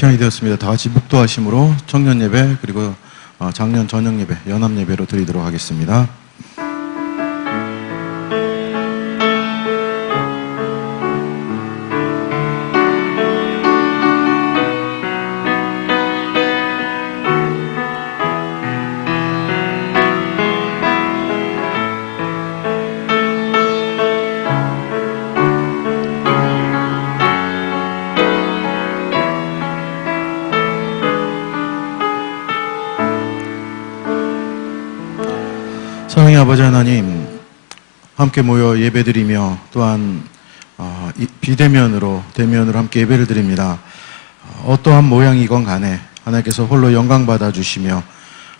시간이 되었습니다. 다 같이 묵도하심으로 청년 예배 그리고 작년 저녁 예배, 연합 예배로 드리도록 하겠습니다. 사랑의 아버지 하나님, 함께 모여 예배드리며 또한 비대면으로 대면으로 함께 예배를 드립니다. 어떠한 모양이건 간에 하나님께서 홀로 영광 받아주시며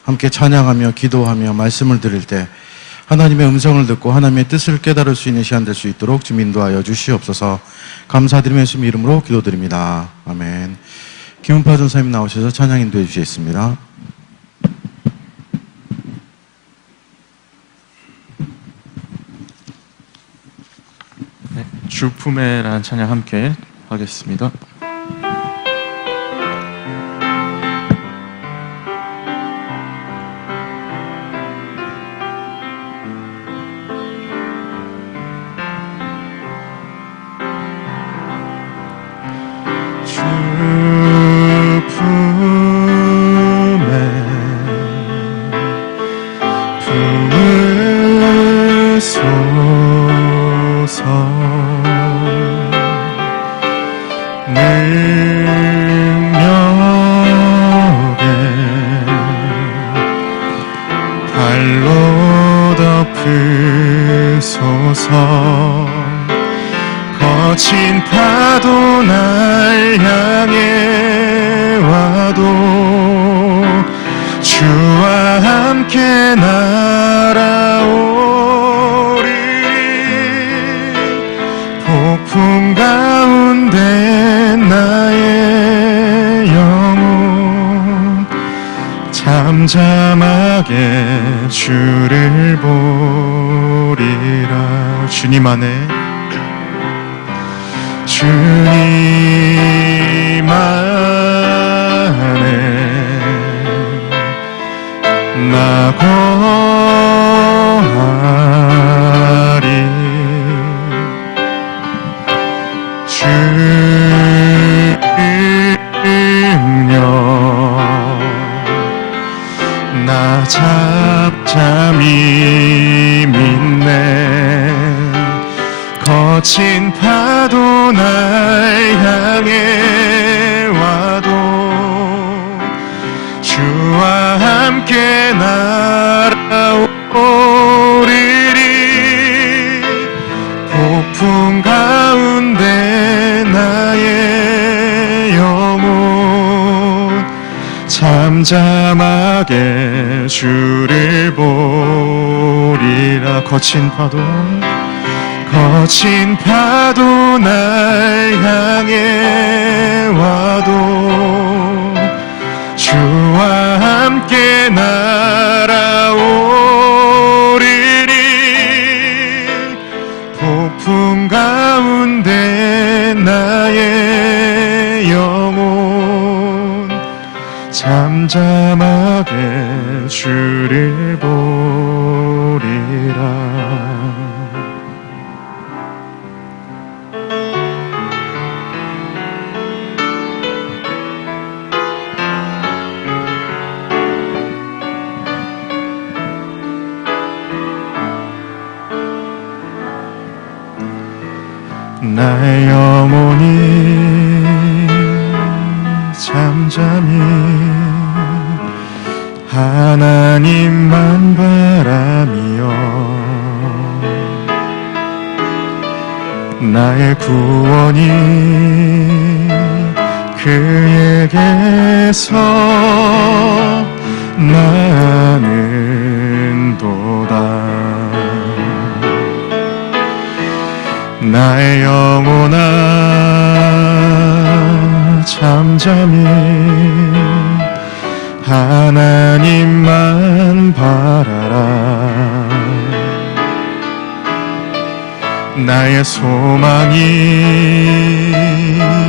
함께 찬양하며 기도하며 말씀을 드릴 때 하나님의 음성을 듣고 하나님의 뜻을 깨달을 수 있는 시간 될 수 있도록 주님 인도하여 주시옵소서. 감사드리며 예수님 이름으로 기도드립니다. 아멘. 김은파 전사님 나오셔서 찬양 인도해 주시겠습니다. 주품에라는 찬양 함께 하겠습니다. 거친 파도 날 향해 와도 주와 함께 날아오리. 폭풍 가운데 나의 영혼 잠잠하게 주를 보리라. 주님 안에 주님 안에 나 거하리. 주여 나 잠잠히 믿네. 거친 파도 날 향해 와도 주와 함께 날아오리리. 폭풍 가운데 나의 영혼 잠잠하게 주를 보리라. 거친 파도 날 향해 와도 주와 함께 날아오리리. 폭풍 가운데 나의 영혼 잠잠하게 주를 보리라. 나의 영혼이 잠잠히 하나님만 바라며 나의 구원이 그에게서 나는 도다. 나의 영혼아 잠잠히 하나님만 바라라. 나의 소망이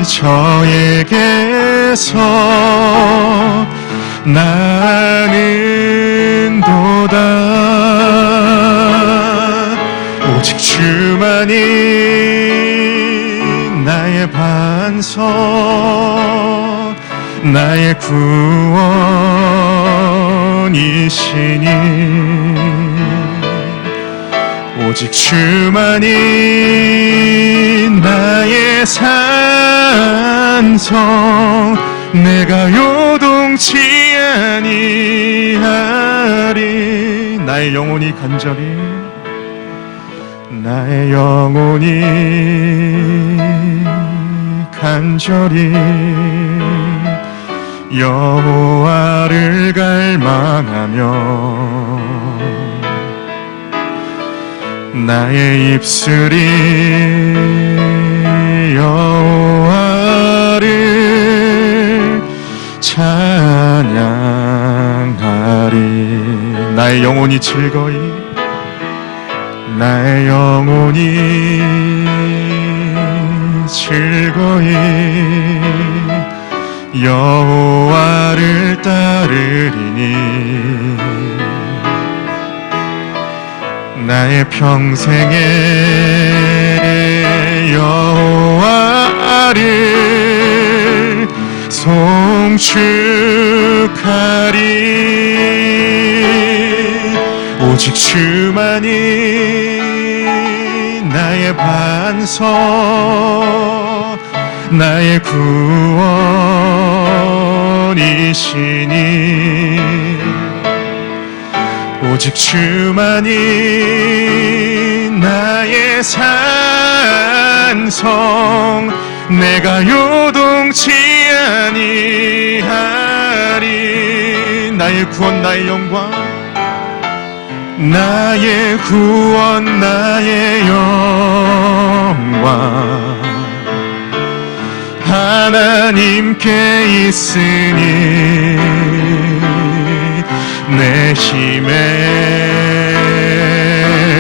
저에게 위에서 나는 도다. 오직 주만이 나의 반석, 나의 구원이시니 오직 주만이 나의 산성, 내가 요동치 아니하리. 나의 영혼이 간절히, 나의 영혼이 간절히 여호와를 갈망하며 나의 입술이 여호와를 찬양하리. 나의 영혼이 즐거이, 나의 영혼이 즐거이 여호와를 따르리니 나의 평생에 여호와를 송축하리. 오직 주만이 나의 반석, 나의 구원이시니 오직 주만이 나의 산성, 내가 요동치 아니하리. 나의 구원, 나의 영광, 나의 구원, 나의 영광 하나님께 있으니 내 힘의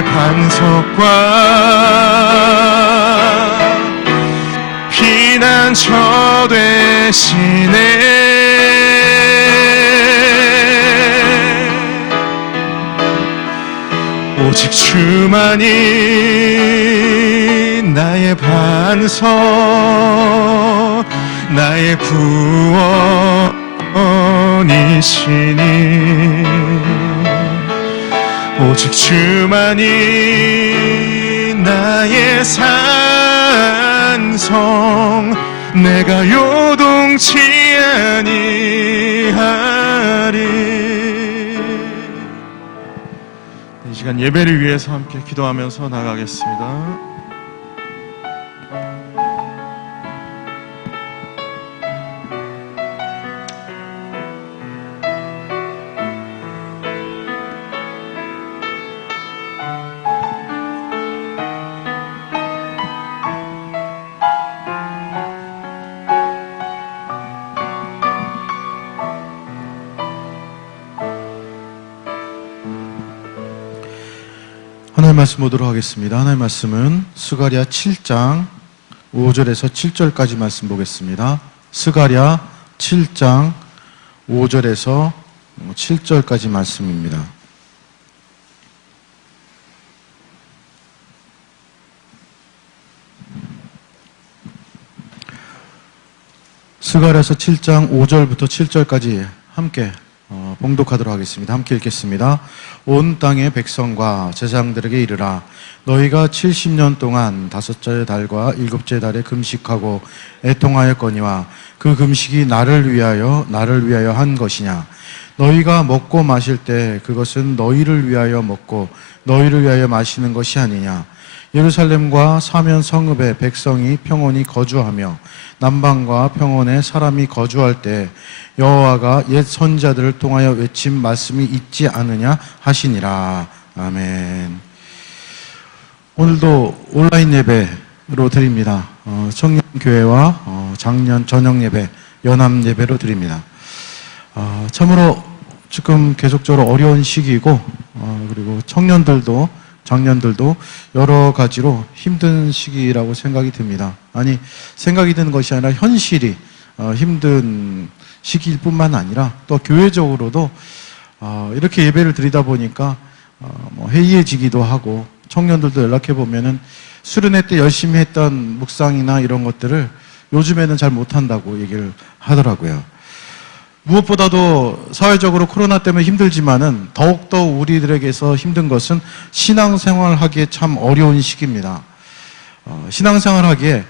반석과 피난처 되시네. 오직 주만이 나의 반석, 나의 구원이시니 오직 주만이 나의 산성, 내가 요동치 아니하리. 이 시간 예배를 위해서 함께 기도하면서 나가겠습니다. 하나님 말씀 보도록 하겠습니다. 하나님 말씀은 스가랴 7장 5절에서 7절까지 말씀 보겠습니다. 스가랴 7장 5절에서 7절까지 말씀입니다. 스가랴서 7장 5절부터 7절까지 함께 봉독하도록 하겠습니다. 함께 읽겠습니다. 온 땅의 백성과 제사장들에게 이르라. 너희가 70년 동안 다섯째 달과 일곱째 달에 금식하고 애통하였거니와 그 금식이 나를 위하여 한 것이냐. 너희가 먹고 마실 때 그것은 너희를 위하여 먹고 너희를 위하여 마시는 것이 아니냐. 예루살렘과 사면 성읍에 백성이 평온히 거주하며 남방과 평원에 사람이 거주할 때 여호와가 옛 선지자들을 통하여 외친 말씀이 있지 않느냐 하시니라. 아멘. 오늘도 온라인 예배로 드립니다. 청년교회와 작년 저녁 예배, 연합 예배로 드립니다. 참으로 지금 계속적으로 어려운 시기이고 그리고 청년들도 장년들도 여러 가지로 힘든 시기라고 생각이 듭니다. 아니, 생각이 드는 것이 아니라 현실이 힘든 시기일 뿐만 아니라 또 교회적으로도 이렇게 예배를 드리다 보니까 뭐 해이해지기도 하고, 청년들도 연락해 보면은 수련회 때 열심히 했던 묵상이나 이런 것들을 요즘에는 잘 못한다고 얘기를 하더라고요. 무엇보다도 사회적으로 코로나 때문에 힘들지만은 더욱더 우리들에게서 힘든 것은 신앙생활 하기에 참 어려운 시기입니다. 신앙생활 하기에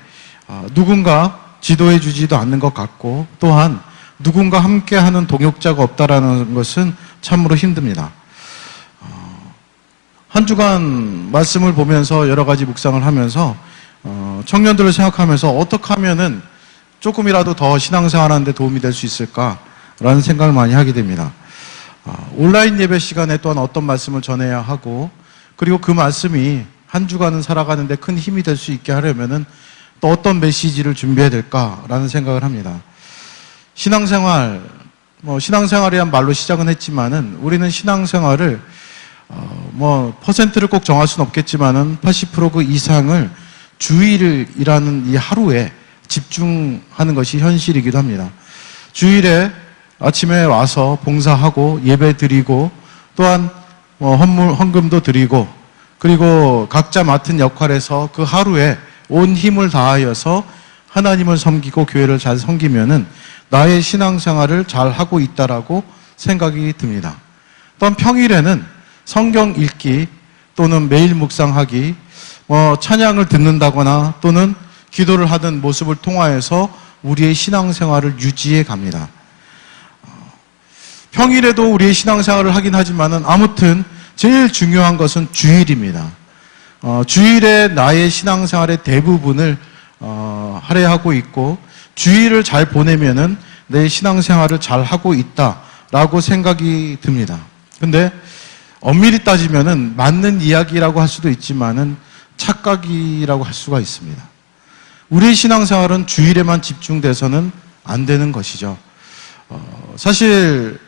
누군가 지도해 주지도 않는 것 같고, 또한 누군가 함께하는 동역자가 없다라는 것은 참으로 힘듭니다. 한 주간 말씀을 보면서 여러 가지 묵상을 하면서 청년들을 생각하면서 어떻게 하면은 조금이라도 더 신앙생활하는 데 도움이 될 수 있을까라는 생각을 많이 하게 됩니다. 온라인 예배 시간에 또한 어떤 말씀을 전해야 하고, 그리고 그 말씀이 한 주간은 살아가는데 큰 힘이 될 수 있게 하려면은 또 어떤 메시지를 준비해야 될까라는 생각을 합니다. 신앙생활이란 말로 시작은 했지만은 우리는 신앙생활을 퍼센트를 꼭 정할 수는 없겠지만은 80% 그 이상을 주일이라는 이 하루에 집중하는 것이 현실이기도 합니다. 주일에 아침에 와서 봉사하고 예배 드리고, 또한 헌금도 드리고, 그리고 각자 맡은 역할에서 그 하루에 온 힘을 다하여서 하나님을 섬기고 교회를 잘 섬기면은 나의 신앙생활을 잘 하고 있다라고 생각이 듭니다. 또한 평일에는 성경 읽기 또는 매일 묵상하기, 찬양을 듣는다거나 또는 기도를 하는 모습을 통하여서 우리의 신앙생활을 유지해 갑니다. 평일에도 우리의 신앙생활을 하긴 하지만은 아무튼 제일 중요한 것은 주일입니다. 주일에 나의 신앙생활의 대부분을 할애하고 있고, 주일을 잘 보내면은 내 신앙생활을 잘 하고 있다라고 생각이 듭니다. 근데 엄밀히 따지면은 맞는 이야기라고 할 수도 있지만은 착각이라고 할 수가 있습니다. 우리의 신앙생활은 주일에만 집중돼서는 안 되는 것이죠. 사실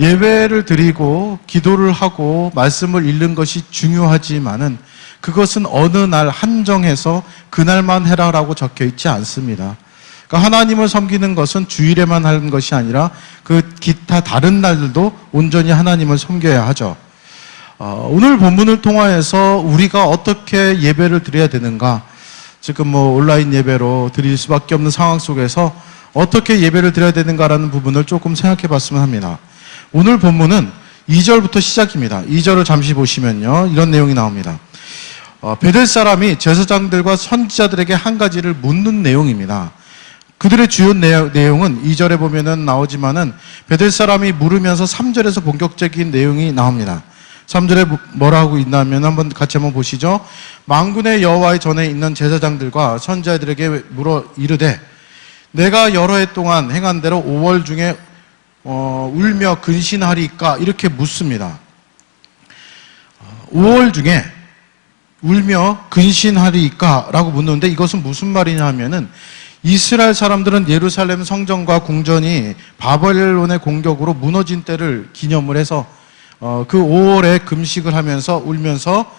예배를 드리고 기도를 하고 말씀을 읽는 것이 중요하지만은 그것은 어느 날 한정해서 그날만 해라라고 적혀 있지 않습니다. 그러니까 하나님을 섬기는 것은 주일에만 하는 것이 아니라 그 기타 다른 날들도 온전히 하나님을 섬겨야 하죠. 오늘 본문을 통하여서 우리가 어떻게 예배를 드려야 되는가, 지금 온라인 예배로 드릴 수밖에 없는 상황 속에서 어떻게 예배를 드려야 되는가라는 부분을 조금 생각해 봤으면 합니다. 오늘 본문은 2절부터 시작입니다. 2절을 잠시 보시면요, 이런 내용이 나옵니다. 베델 사람이 제사장들과 선지자들에게 한 가지를 묻는 내용입니다. 그들의 주요 내용은 2절에 보면은 나오지만은 베델 사람이 물으면서 3절에서 본격적인 내용이 나옵니다. 3절에 뭐라 하고 있냐면 같이 한번 보시죠. 만군의 여호와의 전에 있는 제사장들과 선지자들에게 물어 이르되 내가 여러 해 동안 행한 대로 5월 중에 울며 근신하리까, 이렇게 묻습니다. 5월 중에 울며 근신하리까 라고 묻는데, 이것은 무슨 말이냐 하면은 이스라엘 사람들은 예루살렘 성전과 궁전이 바벨론의 공격으로 무너진 때를 기념을 해서 그 5월에 금식을 하면서 울면서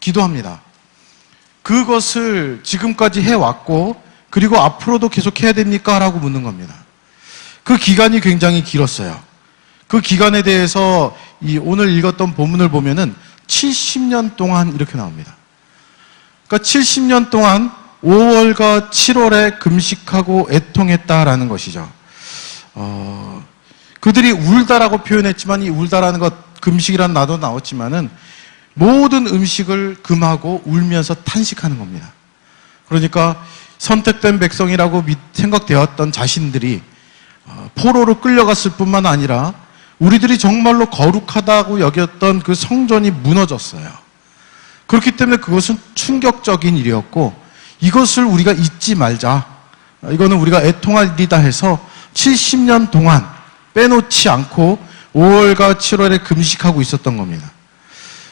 기도합니다. 그것을 지금까지 해왔고 그리고 앞으로도 계속 해야 됩니까? 라고 묻는 겁니다. 그 기간이 굉장히 길었어요. 그 기간에 대해서 오늘 읽었던 본문을 보면은 70년 동안 이렇게 나옵니다. 그러니까 70년 동안 5월과 7월에 금식하고 애통했다라는 것이죠. 그들이 울다라고 표현했지만 이 울다라는 것, 금식이라는 나도 나왔지만은 모든 음식을 금하고 울면서 탄식하는 겁니다. 그러니까 선택된 백성이라고 생각되었던 자신들이 포로로 끌려갔을 뿐만 아니라 우리들이 정말로 거룩하다고 여겼던 그 성전이 무너졌어요. 그렇기 때문에 그것은 충격적인 일이었고, 이것을 우리가 잊지 말자, 이거는 우리가 애통할 일이다 해서 70년 동안 빼놓지 않고 5월과 7월에 금식하고 있었던 겁니다.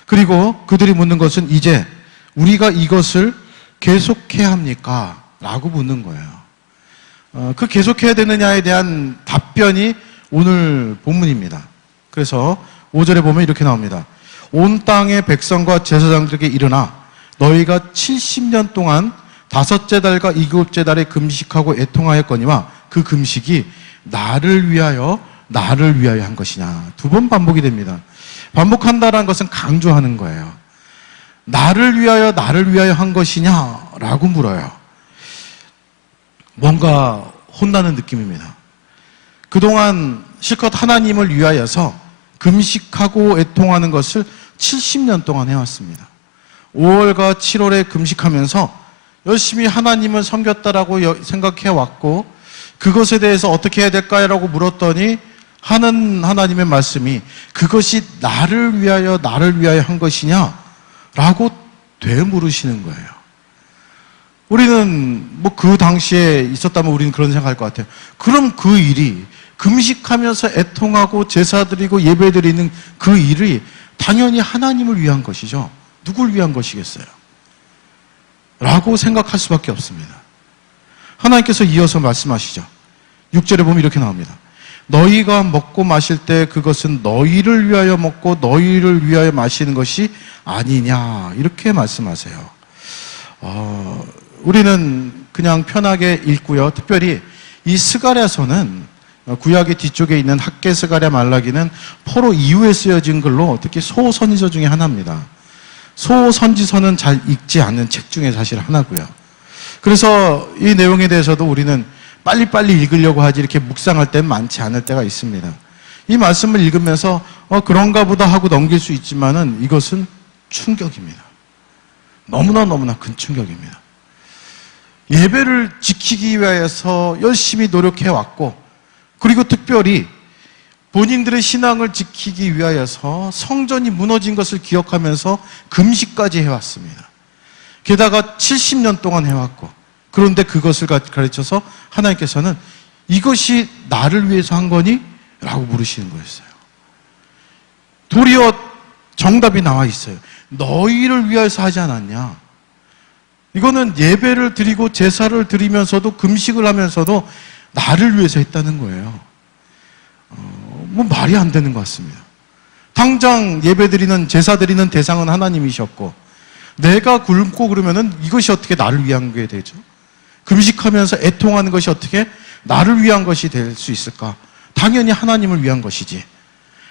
그리고 그들이 묻는 것은 이제 우리가 이것을 계속해야 합니까? 라고 묻는 거예요. 그 계속해야 되느냐에 대한 답변이 오늘 본문입니다. 그래서 5절에 보면 이렇게 나옵니다. 온 땅의 백성과 제사장들에게 일어나 너희가 70년 동안 5째 달과 7째 달에 금식하고 애통하였거니와 그 금식이 나를 위하여 한 것이냐. 두 번 반복이 됩니다. 반복한다는 것은 강조하는 거예요. 나를 위하여 한 것이냐라고 물어요. 뭔가 혼나는 느낌입니다. 그동안 실컷 하나님을 위하여서 금식하고 애통하는 것을 70년 동안 해왔습니다. 5월과 7월에 금식하면서 열심히 하나님을 섬겼다라고 생각해왔고, 그것에 대해서 어떻게 해야 될까라고 물었더니 하는 하나님의 말씀이 그것이 나를 위하여 한 것이냐라고 되물으시는 거예요. 우리는 뭐 그 당시에 있었다면 우리는 그런 생각할 것 같아요. 그럼 그 일이 금식하면서 애통하고 제사 드리고 예배 드리는 그 일이 당연히 하나님을 위한 것이죠. 누굴 위한 것이겠어요? 라고 생각할 수밖에 없습니다. 하나님께서 이어서 말씀하시죠. 6절에 보면 이렇게 나옵니다. 너희가 먹고 마실 때 그것은 너희를 위하여 먹고 너희를 위하여 마시는 것이 아니냐, 이렇게 말씀하세요. 우리는 그냥 편하게 읽고요. 특별히 이 스가랴서는 구약의 뒤쪽에 있는 학개 스가랴 말라기는 포로 이후에 쓰여진 글로 특히 소선지서 중에 하나입니다. 소선지서는 잘 읽지 않는 책 중에 사실 하나고요. 그래서 이 내용에 대해서도 우리는 빨리빨리 읽으려고 하지 이렇게 묵상할 때는 많지 않을 때가 있습니다. 이 말씀을 읽으면서 그런가 보다 하고 넘길 수 있지만은 이것은 충격입니다. 너무나 큰 충격입니다. 예배를 지키기 위해서 열심히 노력해 왔고, 그리고 특별히 본인들의 신앙을 지키기 위하여서 성전이 무너진 것을 기억하면서 금식까지 해왔습니다. 게다가 70년 동안 해왔고, 그런데 그것을 가르쳐서 하나님께서는 이것이 나를 위해서 한 거니? 라고 물으시는 거였어요. 도리어 정답이 나와 있어요. 너희를 위해서 하지 않았냐? 이거는 예배를 드리고 제사를 드리면서도 금식을 하면서도 나를 위해서 했다는 거예요. 뭐 말이 안 되는 것 같습니다. 당장 예배 드리는 제사 드리는 대상은 하나님이셨고, 내가 굶고 그러면은 이것이 어떻게 나를 위한 게 되죠? 금식하면서 애통하는 것이 어떻게 나를 위한 것이 될 수 있을까? 당연히 하나님을 위한 것이지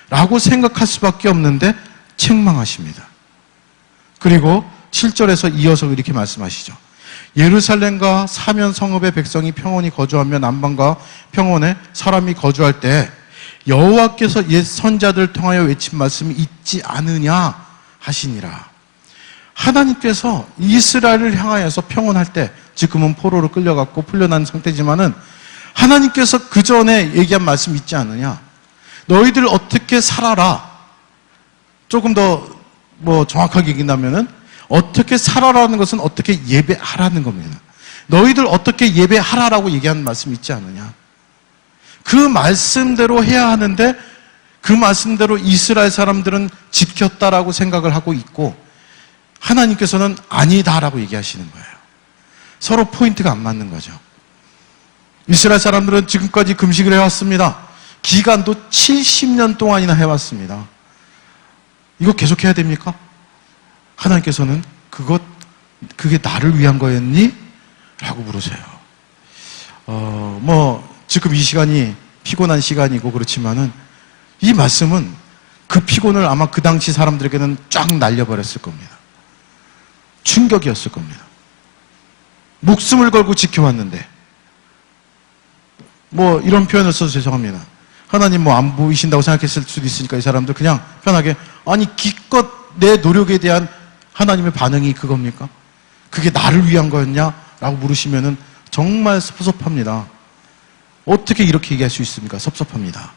라고 생각할 수밖에 없는데 책망하십니다. 그리고 7절에서 이어서 이렇게 말씀하시죠. 예루살렘과 사면 성읍의 백성이 평온히 거주하며 남방과 평온에 사람이 거주할 때 여호와께서 옛 선자들을 통하여 외친 말씀이 있지 않으냐 하시니라. 하나님께서 이스라엘을 향하여서 평온할 때, 지금은 포로로 끌려갔고 풀려난 상태지만은 하나님께서 그 전에 얘기한 말씀 있지 않느냐? 너희들 어떻게 살아라. 조금 더 정확하게 얘기한다면은 어떻게 살아라는 것은 어떻게 예배하라는 겁니다. 너희들 어떻게 예배하라라고 얘기한 말씀 있지 않느냐? 그 말씀대로 해야 하는데 그 말씀대로 이스라엘 사람들은 지켰다라고 생각을 하고 있고, 하나님께서는 아니다라고 얘기하시는 거예요. 서로 포인트가 안 맞는 거죠. 이스라엘 사람들은 지금까지 금식을 해왔습니다. 기간도 70년 동안이나 해왔습니다. 이거 계속해야 됩니까? 하나님께서는 그게 나를 위한 거였니? 라고 물으세요. 지금 이 시간이 피곤한 시간이고 그렇지만은 이 말씀은 그 피곤을 아마 그 당시 사람들에게는 쫙 날려버렸을 겁니다. 충격이었을 겁니다. 목숨을 걸고 지켜왔는데, 이런 표현을 써서 죄송합니다. 하나님 안 보이신다고 생각했을 수도 있으니까 이 사람들 그냥 편하게, 아니 기껏 내 노력에 대한 하나님의 반응이 그겁니까? 그게 나를 위한 거였냐? 라고 물으시면은 정말 섭섭합니다. 어떻게 이렇게 얘기할 수 있습니까? 섭섭합니다.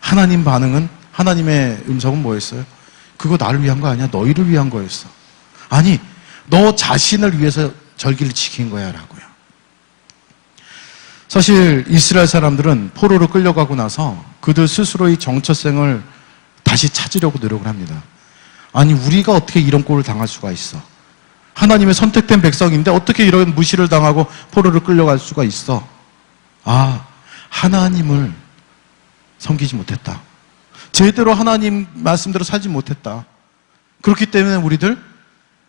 하나님 반응은, 하나님의 음성은 뭐였어요? 그거 나를 위한 거 아니야? 너희를 위한 거였어. 아니, 너 자신을 위해서 절기를 지킨 거야 라고요. 사실 이스라엘 사람들은 포로로 끌려가고 나서 그들 스스로의 정체성을 다시 찾으려고 노력을 합니다. 아니, 우리가 어떻게 이런 꼴을 당할 수가 있어? 하나님의 선택된 백성인데 어떻게 이런 무시를 당하고 포로를 끌려갈 수가 있어? 하나님을 섬기지 못했다. 제대로 하나님 말씀대로 살지 못했다. 그렇기 때문에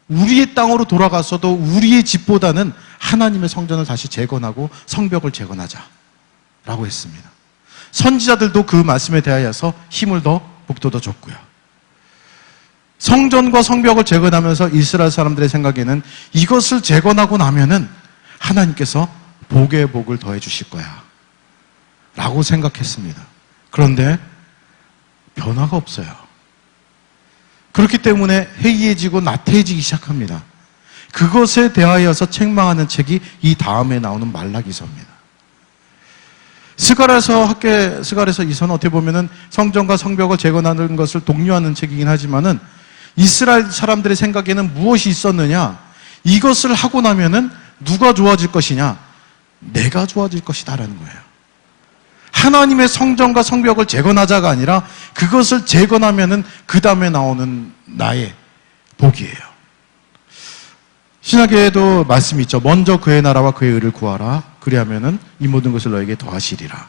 우리의 땅으로 돌아가서도 우리의 집보다는 하나님의 성전을 다시 재건하고 성벽을 재건하자. 라고 했습니다. 선지자들도 그 말씀에 대하여서 힘을 더 북돋아줬고요. 성전과 성벽을 재건하면서 이스라엘 사람들의 생각에는 이것을 재건하고 나면은 하나님께서 복에 복을 더해 주실 거야 라고 생각했습니다. 그런데 변화가 없어요. 그렇기 때문에 해이해지고 나태해지기 시작합니다. 그것에 대하여서 책망하는 책이 이 다음에 나오는 말라기서입니다. 스갈에서 이서는 어떻게 보면은 성전과 성벽을 재건하는 것을 독려하는 책이긴 하지만은 이스라엘 사람들의 생각에는 무엇이 있었느냐? 이것을 하고 나면은 누가 좋아질 것이냐? 내가 좋아질 것이다라는 거예요. 하나님의 성전과 성벽을 재건하자가 아니라 그것을 재건하면은 그 다음에 나오는 나의 복이에요. 신약에도 말씀이 있죠. 먼저 그의 나라와 그의 의를 구하라. 그리하면은 이 모든 것을 너에게 더하시리라.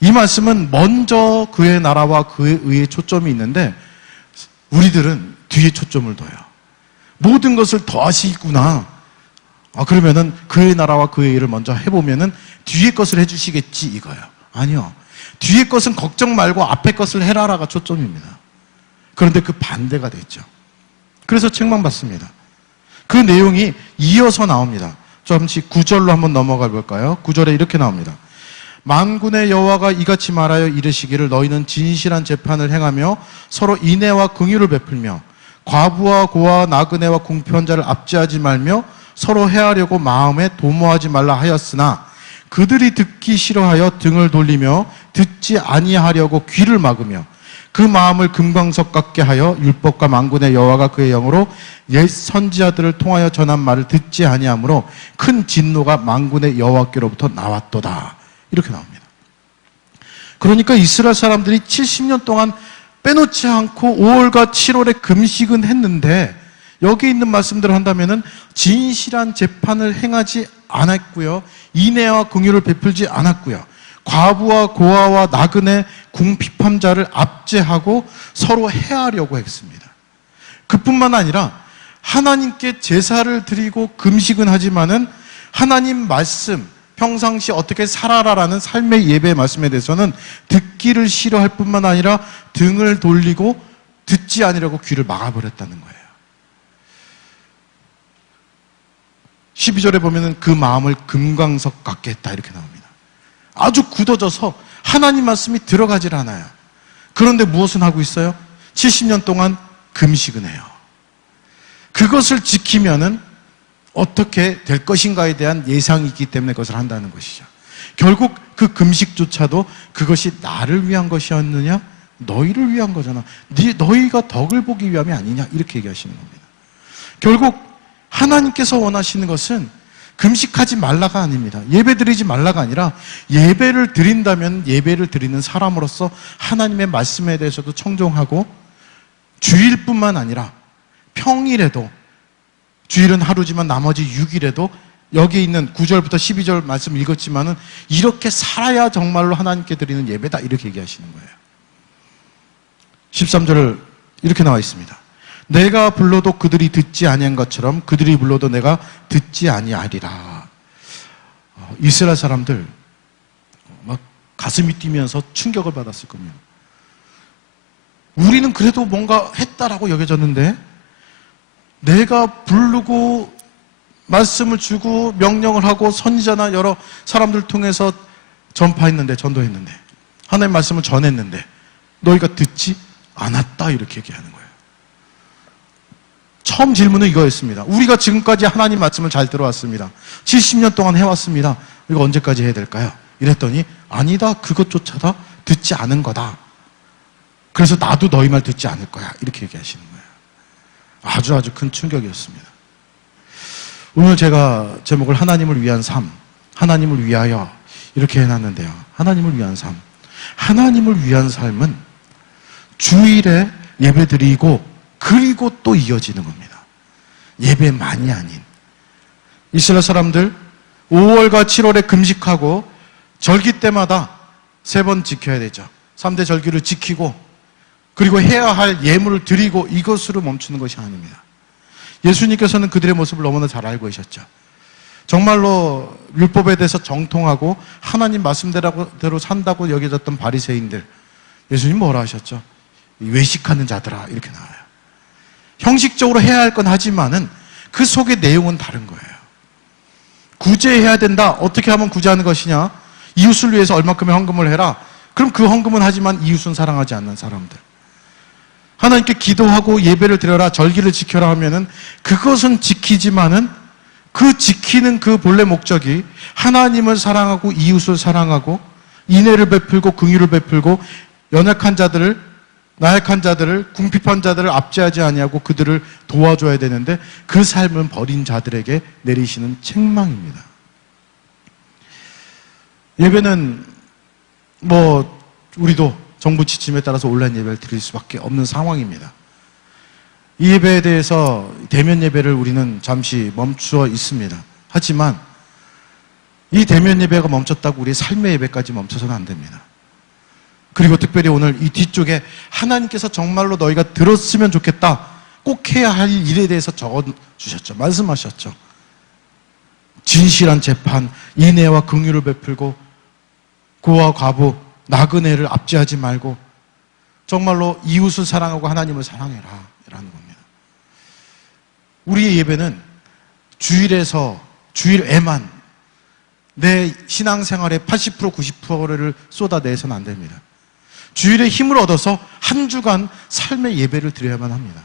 이 말씀은 먼저 그의 나라와 그의 의에 초점이 있는데 우리들은 뒤에 초점을 둬요. 모든 것을 더하시구나. 그러면은 그의 나라와 그의 일을 먼저 해보면은 뒤에 것을 해주시겠지 이거예요. 아니요. 뒤에 것은 걱정 말고 앞에 것을 해라라가 초점입니다. 그런데 그 반대가 됐죠. 그래서 책망받습니다. 그 내용이 이어서 나옵니다. 잠시 9절로 한번 넘어가 볼까요? 9절에 이렇게 나옵니다. 만군의 여호와가 이같이 말하여 이르시기를 너희는 진실한 재판을 행하며 서로 인애와 긍휼을 베풀며 과부와 고아와 나그네와 궁핍한 자를 압제하지 말며 서로 해하려고 마음에 도모하지 말라 하였으나 그들이 듣기 싫어하여 등을 돌리며 듣지 아니하려고 귀를 막으며 그 마음을 금광석 같게 하여 율법과 만군의 여호와가 그의 영으로 옛 선지자들을 통하여 전한 말을 듣지 아니하므로 큰 진노가 만군의 여호와께로부터 나왔도다. 이렇게 나옵니다. 그러니까 이스라엘 사람들이 70년 동안 빼놓지 않고 5월과 7월에 금식은 했는데 여기 있는 말씀들을 한다면은 진실한 재판을 행하지 않았고요. 인애와 긍휼을 베풀지 않았고요. 과부와 고아와 나그네 궁핍한 자를 압제하고 서로 해하려고 했습니다. 그뿐만 아니라 하나님께 제사를 드리고 금식은 하지만은 하나님 말씀 평상시 어떻게 살아라라는 삶의 예배 말씀에 대해서는 듣기를 싫어할 뿐만 아니라 등을 돌리고 듣지 않으려고 귀를 막아버렸다는 거예요. 12절에 보면은 그 마음을 금광석 같게 했다 이렇게 나옵니다. 아주 굳어져서 하나님 말씀이 들어가질 않아요. 그런데 무엇은 하고 있어요? 70년 동안 금식은 해요. 그것을 지키면은 어떻게 될 것인가에 대한 예상이 있기 때문에 그것을 한다는 것이죠. 결국 그 금식조차도 그것이 나를 위한 것이었느냐? 너희를 위한 거잖아. 너희가 덕을 보기 위함이 아니냐? 이렇게 얘기하시는 겁니다. 결국 하나님께서 원하시는 것은 금식하지 말라가 아닙니다. 예배 드리지 말라가 아니라 예배를 드린다면 예배를 드리는 사람으로서 하나님의 말씀에 대해서도 청종하고 주일뿐만 아니라 평일에도 주일은 하루지만 나머지 6일에도 여기 있는 9절부터 12절 말씀 읽었지만은 이렇게 살아야 정말로 하나님께 드리는 예배다 이렇게 얘기하시는 거예요. 13절을 이렇게 나와 있습니다. 내가 불러도 그들이 듣지 아니한 것처럼 그들이 불러도 내가 듣지 아니하리라. 이스라엘 사람들 막 가슴이 뛰면서 충격을 받았을 겁니다. 우리는 그래도 뭔가 했다라고 여겨졌는데 내가 부르고 말씀을 주고 명령을 하고 선지자나 여러 사람들 통해서 전파했는데 전도했는데 하나님의 말씀을 전했는데 너희가 듣지 않았다 이렇게 얘기하는 거예요. 처음 질문은 이거였습니다. 우리가 지금까지 하나님 말씀을 잘 들어왔습니다. 70년 동안 해왔습니다. 이거 언제까지 해야 될까요? 이랬더니 아니다. 그것조차 다 듣지 않은 거다. 그래서 나도 너희 말 듣지 않을 거야. 이렇게 얘기하시는 거예요. 아주 큰 충격이었습니다. 오늘 제가 제목을 하나님을 위한 삶, 하나님을 위하여 이렇게 해놨는데요. 하나님을 위한 삶. 하나님을 위한 삶은 주일에 예배드리고 그리고 또 이어지는 겁니다. 예배만이 아닌. 이스라엘 사람들 5월과 7월에 금식하고 절기 때마다 3번 지켜야 되죠. 3대 절기를 지키고 그리고 해야 할 예물을 드리고 이것으로 멈추는 것이 아닙니다. 예수님께서는 그들의 모습을 너무나 잘 알고 계셨죠. 정말로 율법에 대해서 정통하고 하나님 말씀대로 산다고 여겨졌던 바리새인들, 예수님 뭐라 하셨죠? 외식하는 자들아, 이렇게 나와요. 형식적으로 해야 할 건 하지만은 그 속의 내용은 다른 거예요. 구제해야 된다. 어떻게 하면 구제하는 것이냐? 이웃을 위해서 얼마큼의 헌금을 해라. 그럼 그 헌금은 하지만 이웃은 사랑하지 않는 사람들. 하나님께 기도하고 예배를 드려라, 절기를 지켜라 하면은 그것은 지키지만은 그 지키는 그 본래 목적이 하나님을 사랑하고 이웃을 사랑하고 인애를 베풀고 긍휼을 베풀고 연약한 자들을, 나약한 자들을, 궁핍한 자들을 압제하지 아니하고 그들을 도와줘야 되는데 그 삶은 버린 자들에게 내리시는 책망입니다. 예배는 우리도 정부 지침에 따라서 온라인 예배를 드릴 수밖에 없는 상황입니다. 이 예배에 대해서 대면 예배를 우리는 잠시 멈추어 있습니다. 하지만 이 대면 예배가 멈췄다고 우리의 삶의 예배까지 멈춰서는 안 됩니다. 그리고 특별히 오늘 이 뒤쪽에 하나님께서 정말로 너희가 들었으면 좋겠다, 꼭 해야 할 일에 대해서 적어주셨죠. 말씀하셨죠. 진실한 재판, 인애와 긍휼을 베풀고 고아 과부, 나그네를 압제하지 말고 정말로 이웃을 사랑하고 하나님을 사랑해라 라는 겁니다. 우리의 예배는 주일에만 내 신앙생활의 80% 90%를 쏟아내서는 안 됩니다. 주일에 힘을 얻어서 한 주간 삶의 예배를 드려야만 합니다.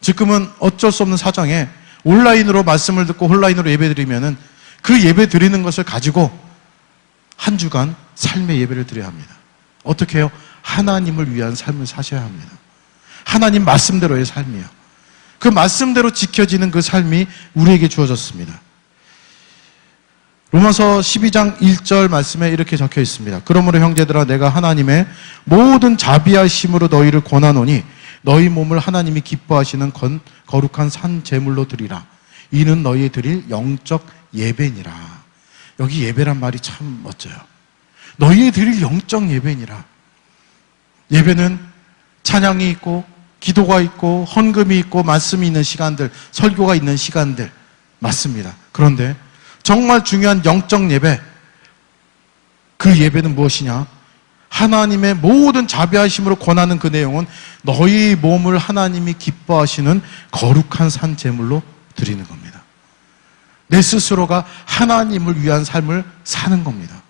지금은 어쩔 수 없는 사정에 온라인으로 말씀을 듣고 온라인으로 예배 드리면은 그 예배 드리는 것을 가지고 한 주간 삶의 예배를 드려야 합니다. 어떻게 해요? 하나님을 위한 삶을 사셔야 합니다. 하나님 말씀대로의 삶이요. 그 말씀대로 지켜지는 그 삶이 우리에게 주어졌습니다. 로마서 12장 1절 말씀에 이렇게 적혀 있습니다. 그러므로 형제들아, 내가 하나님의 모든 자비하심으로 너희를 권하노니 너희 몸을 하나님이 기뻐하시는 거룩한 산 제물로 드리라. 이는 너희 드릴 영적 예배니라. 여기 예배란 말이 참 멋져요. 너희 드릴 영적 예배니라. 예배는 찬양이 있고 기도가 있고 헌금이 있고 말씀이 있는 시간들, 설교가 있는 시간들 맞습니다. 그런데 정말 중요한 영적 예배, 그 예배는 무엇이냐? 하나님의 모든 자비하심으로 권하는 그 내용은 너희 몸을 하나님이 기뻐하시는 거룩한 산 제물로 드리는 겁니다. 내 스스로가 하나님을 위한 삶을 사는 겁니다.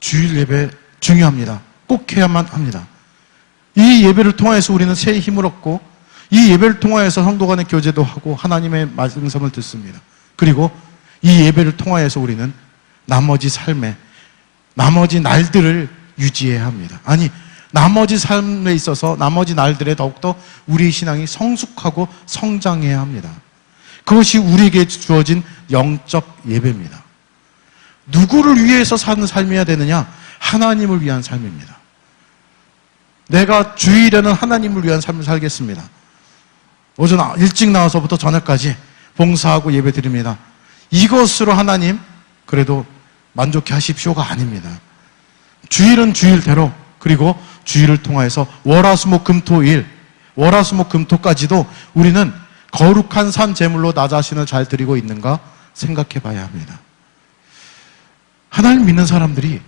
주일 예배 중요합니다. 꼭 해야만 합니다. 이 예배를 통해서 우리는 새 힘을 얻고 이 예배를 통하여서 성도 간의 교제도 하고 하나님의 말씀을 듣습니다. 그리고 이 예배를 통하여서 우리는 나머지 삶에, 나머지 날들을 유지해야 합니다. 아니, 나머지 삶에 있어서 나머지 날들에 더욱더 우리의 신앙이 성숙하고 성장해야 합니다. 그것이 우리에게 주어진 영적 예배입니다. 누구를 위해서 사는 삶이어야 되느냐? 하나님을 위한 삶입니다. 내가 주일에는 하나님을 위한 삶을 살겠습니다. 오전 일찍 나와서부터 저녁까지 봉사하고 예배 드립니다. 이것으로 하나님 그래도 만족해 하십시오가 아닙니다. 주일은 주일대로, 그리고 주일을 통해서 월화수목금토일, 월화수목금토까지도 우리는 거룩한 산 제물로 나 자신을 잘 드리고 있는가 생각해 봐야 합니다. 하나님 믿는 사람들이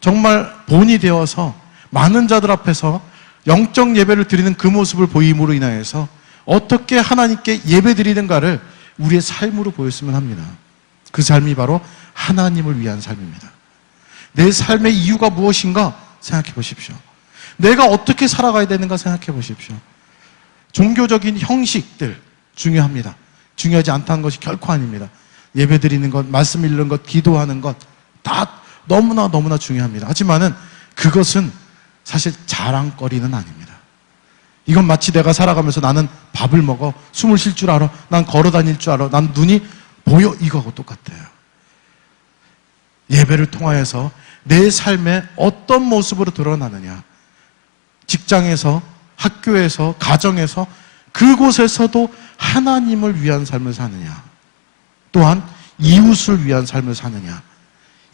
정말 본이 되어서 많은 자들 앞에서 영적 예배를 드리는 그 모습을 보임으로 인하여서 어떻게 하나님께 예배 드리는가를 우리의 삶으로 보였으면 합니다. 그 삶이 바로 하나님을 위한 삶입니다. 내 삶의 이유가 무엇인가 생각해 보십시오. 내가 어떻게 살아가야 되는가 생각해 보십시오. 종교적인 형식들 중요합니다. 중요하지 않다는 것이 결코 아닙니다. 예배 드리는 것, 말씀 읽는 것, 기도하는 것 다 너무나 중요합니다. 하지만은 그것은 사실 자랑거리는 아닙니다. 이건 마치 내가 살아가면서 나는 밥을 먹어, 숨을 쉴 줄 알아, 난 걸어 다닐 줄 알아, 난 눈이 보여, 이거하고 똑같아요. 예배를 통하여서 내 삶에 어떤 모습으로 드러나느냐, 직장에서, 학교에서, 가정에서, 그곳에서도 하나님을 위한 삶을 사느냐, 또한 이웃을 위한 삶을 사느냐,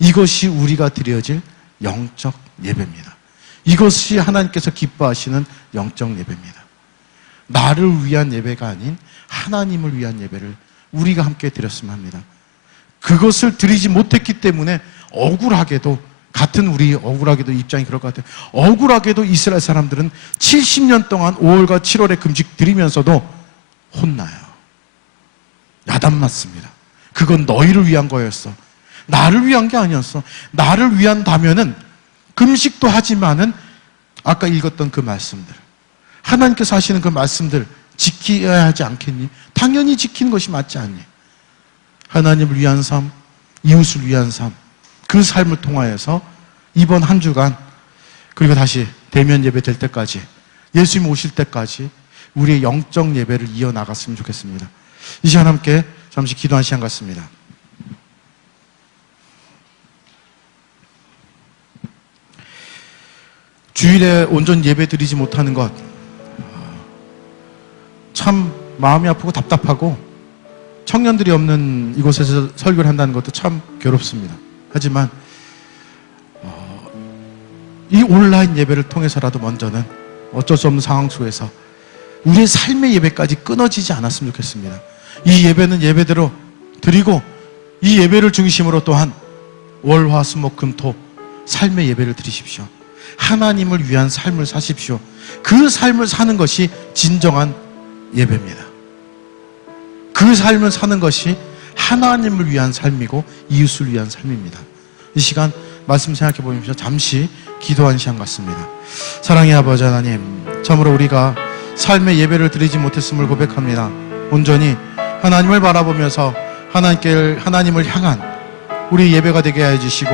이것이 우리가 드려질 영적 예배입니다. 이것이 하나님께서 기뻐하시는 영적 예배입니다. 나를 위한 예배가 아닌 하나님을 위한 예배를 우리가 함께 드렸으면 합니다. 그것을 드리지 못했기 때문에 억울하게도, 같은 우리 억울하게도 입장이 그럴 것 같아요. 억울하게도 이스라엘 사람들은 70년 동안 5월과 7월에 금식 드리면서도 혼나요. 야단맞습니다. 그건 너희를 위한 거였어. 나를 위한 게 아니었어. 나를 위한다면은 금식도 하지만은 아까 읽었던 그 말씀들, 하나님께서 하시는 그 말씀들 지켜야 하지 않겠니? 당연히 지키는 것이 맞지 않니? 하나님을 위한 삶, 이웃을 위한 삶, 그 삶을 통하여서 이번 한 주간, 그리고 다시 대면 예배 될 때까지, 예수님 오실 때까지 우리의 영적 예배를 이어나갔으면 좋겠습니다. 이 시간 함께 잠시 기도한 시간 같습니다. 주일에 온전히 예배 드리지 못하는 것, 참 마음이 아프고 답답하고, 청년들이 없는 이곳에서 설교를 한다는 것도 참 괴롭습니다. 하지만 이 온라인 예배를 통해서라도 먼저는 어쩔 수 없는 상황 속에서 우리의 삶의 예배까지 끊어지지 않았으면 좋겠습니다. 이 예배는 예배대로 드리고, 이 예배를 중심으로 또한 월, 화, 수, 목, 금, 토 삶의 예배를 드리십시오. 하나님을 위한 삶을 사십시오. 그 삶을 사는 것이 진정한 예배입니다. 그 삶을 사는 것이 하나님을 위한 삶이고 이웃을 위한 삶입니다. 이 시간 말씀 생각해 보십시오. 잠시 기도한 시간 같습니다. 사랑의 아버지 하나님, 참으로 우리가 삶의 예배를 드리지 못했음을 고백합니다. 온전히 하나님을 바라보면서 하나님을 향한 우리 예배가 되게 해 주시고,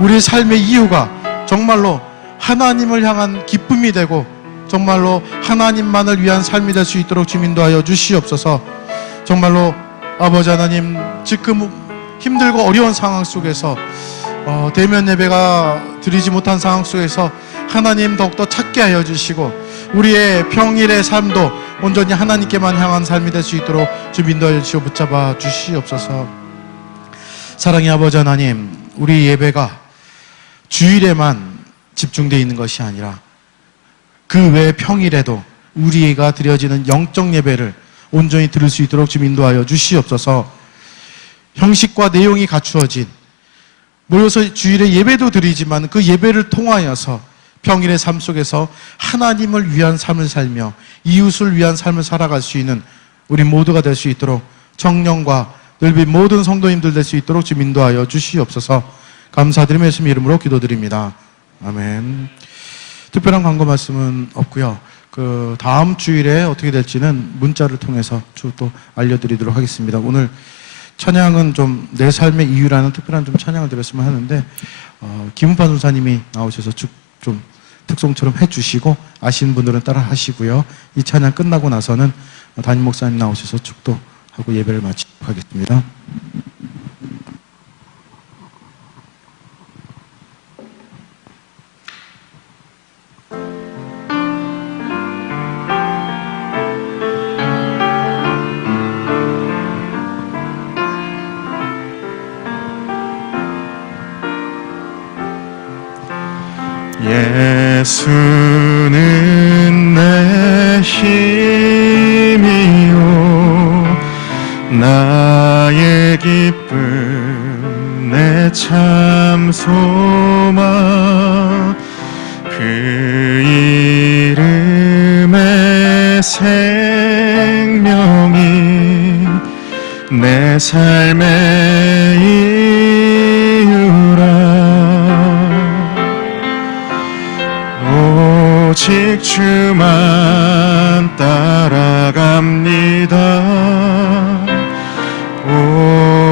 우리의 삶의 이유가 정말로 하나님을 향한 기쁨이 되고 정말로 하나님만을 위한 삶이 될 수 있도록 주님 인도하여 주시옵소서. 정말로 아버지 하나님, 지금 힘들고 어려운 상황 속에서 대면 예배가 드리지 못한 상황 속에서 하나님 더욱더 찾게 하여 주시고, 우리의 평일의 삶도 온전히 하나님께만 향한 삶이 될 수 있도록 주님 인도하여 주시고 붙잡아 주시옵소서. 사랑의 아버지 하나님, 우리 예배가 주일에만 집중되어 있는 것이 아니라 그 외 평일에도 우리가 드려지는 영적 예배를 온전히 들을 수 있도록 좀 인도하여 주시옵소서. 형식과 내용이 갖추어진, 모여서 주일에 예배도 드리지만 그 예배를 통하여서 평일의 삶 속에서 하나님을 위한 삶을 살며 이웃을 위한 삶을 살아갈 수 있는 우리 모두가 될 수 있도록 정령과 늘비 모든 성도님들 될 수 있도록 좀 인도하여 주시옵소서. 감사드리며 예수님 이름으로 기도드립니다. 아멘. 특별한 광고 말씀은 없고요. 그 다음 주일에 어떻게 될지는 문자를 통해서 또 알려드리도록 하겠습니다. 오늘 찬양은 좀 내 삶의 이유라는 특별한 좀 찬양을 드렸으면 하는데, 김은파 전사님이 나오셔서 쭉 좀 특송처럼 해주시고, 아시는 분들은 따라 하시고요. 이 찬양 끝나고 나서는 담임 목사님 나오셔서 축도하고 예배를 마치도록 하겠습니다. 예수는 내 힘이요 나의 기쁨 내 참 소망 그 이름의 생명이 내 삶의 이유라 오직 주만 따라갑니다.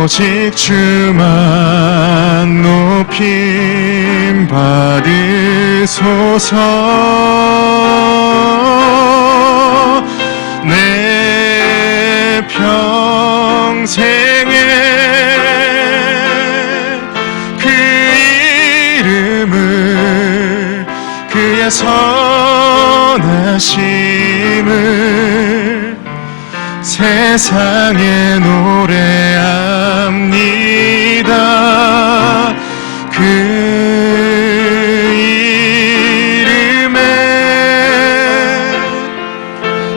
오직 주만 높임 받으소서. 내 평생에 그 이름을 그의 선하심을 세상에 노래합니다. 그 이름에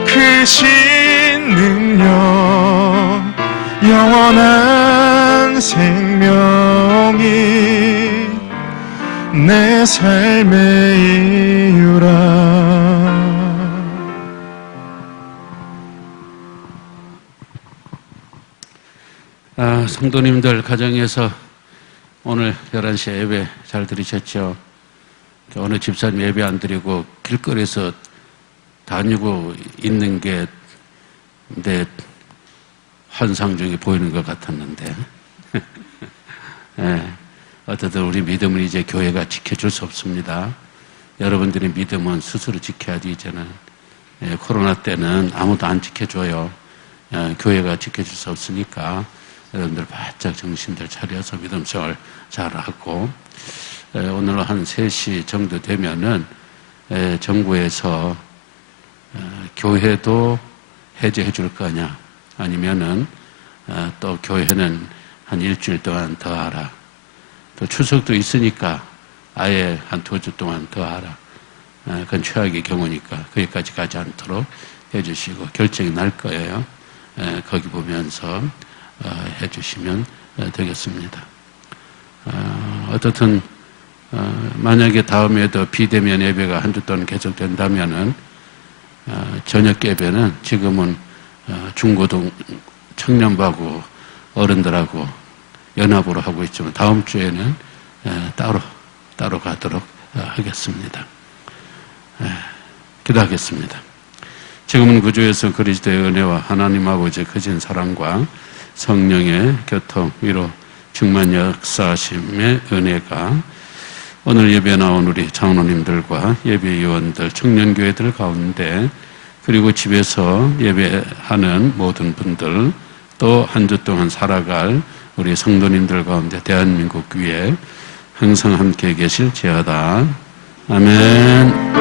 크신 능력 영원한 생명이 내 삶의 이유라. 성도님들 가정에서 오늘 11시에 예배 잘 들으셨죠? 어느 집사님 예배 안 드리고 길거리에서 다니고 있는 게 내 환상 중에 보이는 것 같았는데 네, 어쨌든 우리 믿음은 이제 교회가 지켜줄 수 없습니다. 여러분들의 믿음은 스스로 지켜야지. 이제는 코로나 때는 아무도 안 지켜줘요. 교회가 지켜줄 수 없으니까 여러분들 바짝 정신들 차려서 믿음생활 잘하고, 오늘 한 3시 정도 되면은 정부에서 교회도 해제해 줄 거냐, 아니면은 또 교회는 한 일주일 동안 더 하라, 또 추석도 있으니까 아예 한 2주 동안 더 하라. 그건 최악의 경우니까 거기까지 가지 않도록 해주시고 결정이 날 거예요. 거기 보면서 해주시면 되겠습니다. 어떻든 만약에 다음에도 비대면 예배가 한 주 동안 계속된다면은 저녁 예배는 지금은 중고등 청년부하고 어른들하고 연합으로 하고 있지만 다음 주에는 따로 가도록 하겠습니다. 기도하겠습니다. 지금은 구주에서 그리스도의 은혜와 하나님 아버지의 크신 사랑과 성령의 교통, 위로, 충만 역사하심의 은혜가 오늘 예배 나온 우리 장로님들과 예배위원들, 청년교회들 가운데, 그리고 집에서 예배하는 모든 분들, 또 한 주 동안 살아갈 우리 성도님들 가운데 대한민국 위에 항상 함께 계실 지어다. 아멘.